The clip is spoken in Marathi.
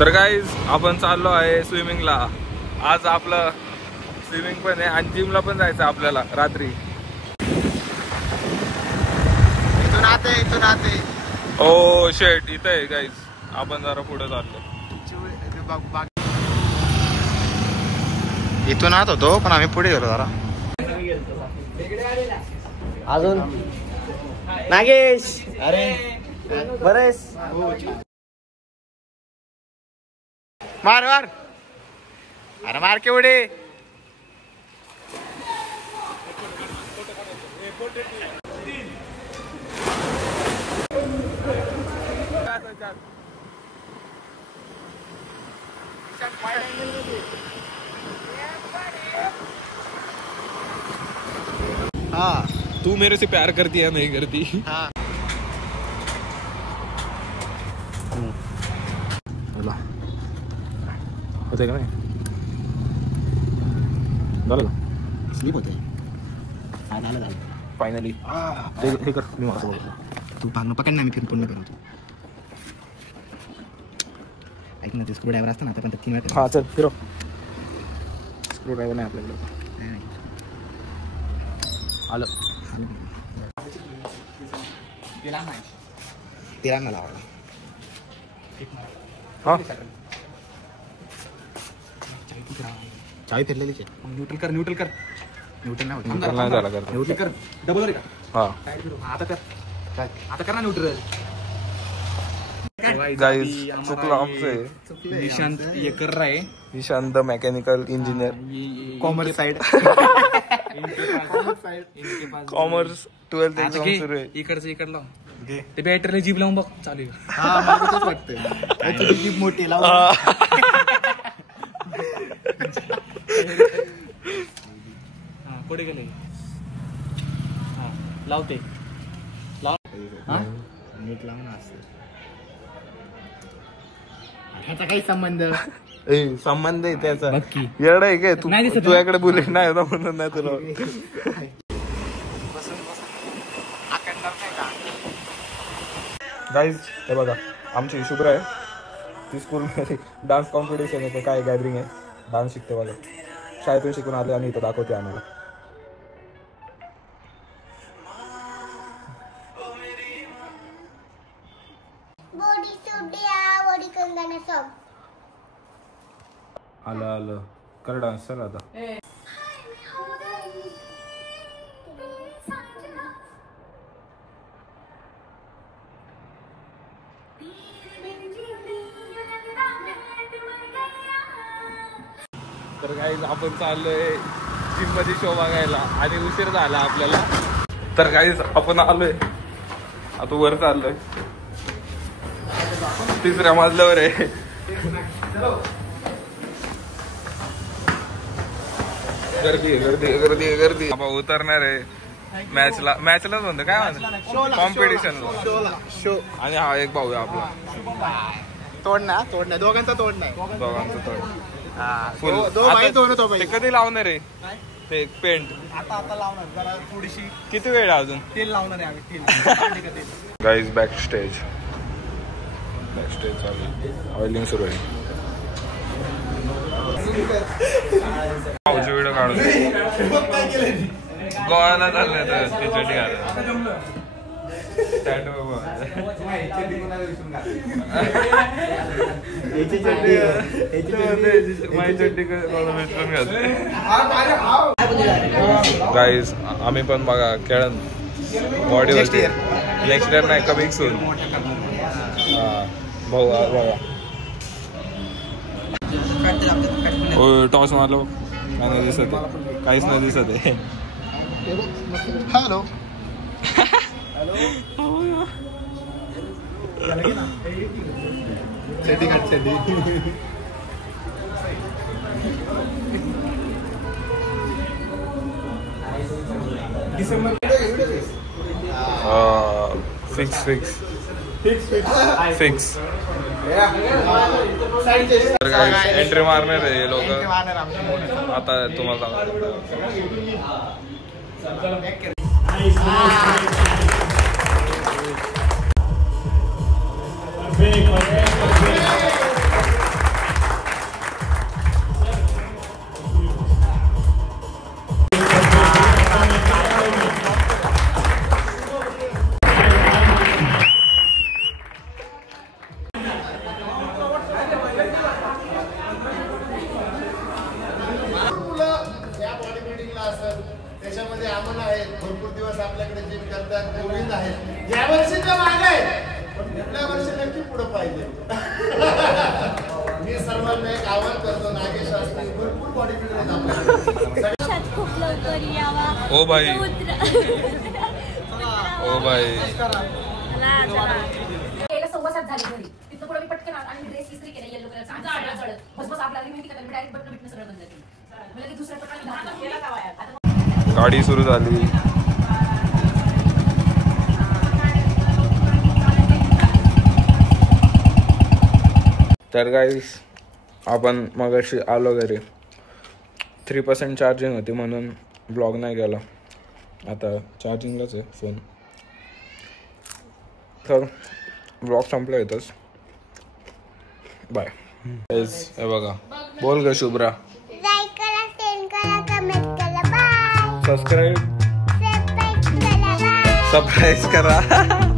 तर गाईज आपण चाललो आहे स्विमिंगला. आज आपलं स्विमिंग पण आहे आणि जिमला पण जायचं आपल्याला रात्री. इथून आते ओ शेट इथं आहे गाईज. आपण जरा पुढे चाललो. इथून आत होतो पण आम्ही पुढे गेलो जरा. अजून नागेश अरे बरेच मार मार अरे मार केवढे. हाँ तू मेरे से प्यार करती है नहीं करती? हाँ होते का नाही झालं स्लीप होते फायनली. हे कर मी माझं तू भागणं पकड ना. मी फिरून पूर्ण करतो. ऐक ना ते स्क्रू ड्रायव्हर असतं ना आता पण 3 वेळा. हा चल फिरो. स्क्रू ड्रायव्हर नाही आपल्याकडे. आलं तिरांना लावायला. हा चावी फिरलेली न्यूट्रल कर न्यूट्रल कर. न्यूट्रल नाही होत. नाही झाला करतो. न्यूट्रल कर. डबल का. हा आता कर. आता कर ना न्यूट्रल. गाईज चुकलं आमचं. निशांत ये कर रहा है. Nishant mechanical engineer commerce side. Commerce 12th exam सुरू आहे. इकडचं इकड लाव. ते बॅटरीला जीभ लावून बघ चालू वाटतं. जीभ मोठी लाव. पुढे गेले. लावते लाव. नीट लाव ना. ह्याचा काही संबंध संबंध आहे त्याचा. नक्की येड आहे काय तू? नाही दिसत. तुझ्याकडे बुलेट नाही होता म्हणून नाही तुला. गाईज हे बघा आमची शुभ्रा आहे. ती स्कूलमध्ये डान्स कॉम्पिटिशन आहे. काय गॅदरिंग आहे. डान्स शिकते बघा. शाळेतून शिकून आले आणि इथं दाखवते आम्हाला. आलं आलं कर डान्स चल आता. तर गाईज आपण चाललोय जिम मध्ये शो बघायला आणि उशीर झाला आपल्याला. तर गाईज आपण आलोय आता वर चाललोय. 3ऱ्या मजल्यावर आहे. गर्दी गर्दी गर्दी गर्दी. आपण उतरणार आहे मॅचलाच म्हणतो काय म्हणतो कॉम्पिटिशन शो. आणि हा एक भाऊ आहे आपला. तोड नाही दोघांचा तोड नाही. दोघांचं तोड. ते कधी लावणार आहे ते पेंट? आता लावणार जरा थोडीशी. किती वेळ अजून? तेल लावणार आहे आम्ही. तेल गाईज बॅक स्टेज चालू. ऑइलिंग सुरू आहे. व्हिडिओ काढून गोव्याला चाललंय तर ते चटी घाल. गाईज आम्ही पण बघा खेळून बॉडी होती. नेक्स्ट इयर नाही कमिंग सून. भाऊ टॉस मारलो नाही दिसत आहे. काहीच नाही दिसत आहे. Hello fix. एंट्री मारणार आहे लोक. आता तुम्हाला ओ भाई ओ भाई संवासात झाले घरी तिथं पुढे मी पटकन आणि ड्रेस इस्त्री केला येलो कलरचा जळत बस आप लागली माहिती का मी डायरेक्ट बटन बिटन सगळं बंद केलं मला की दुसऱ्या पटकन घातला गाडी सुरू झाली. तर गाईस आपण मगाशी आलो घरी. 3% चार्जिंग होती म्हणून ब्लॉग नाही गेला. आता चार्जिंगलाच आहे फोन. तर ब्लॉग संपला येतच. बाय. हे बघा बोल ग शुभ्रा. लाईक करा, शेअर करा, कमेंट करा. बाय. सबस्क्राईब सबस्क्राईब करा. बाय. सरप्राईज करा.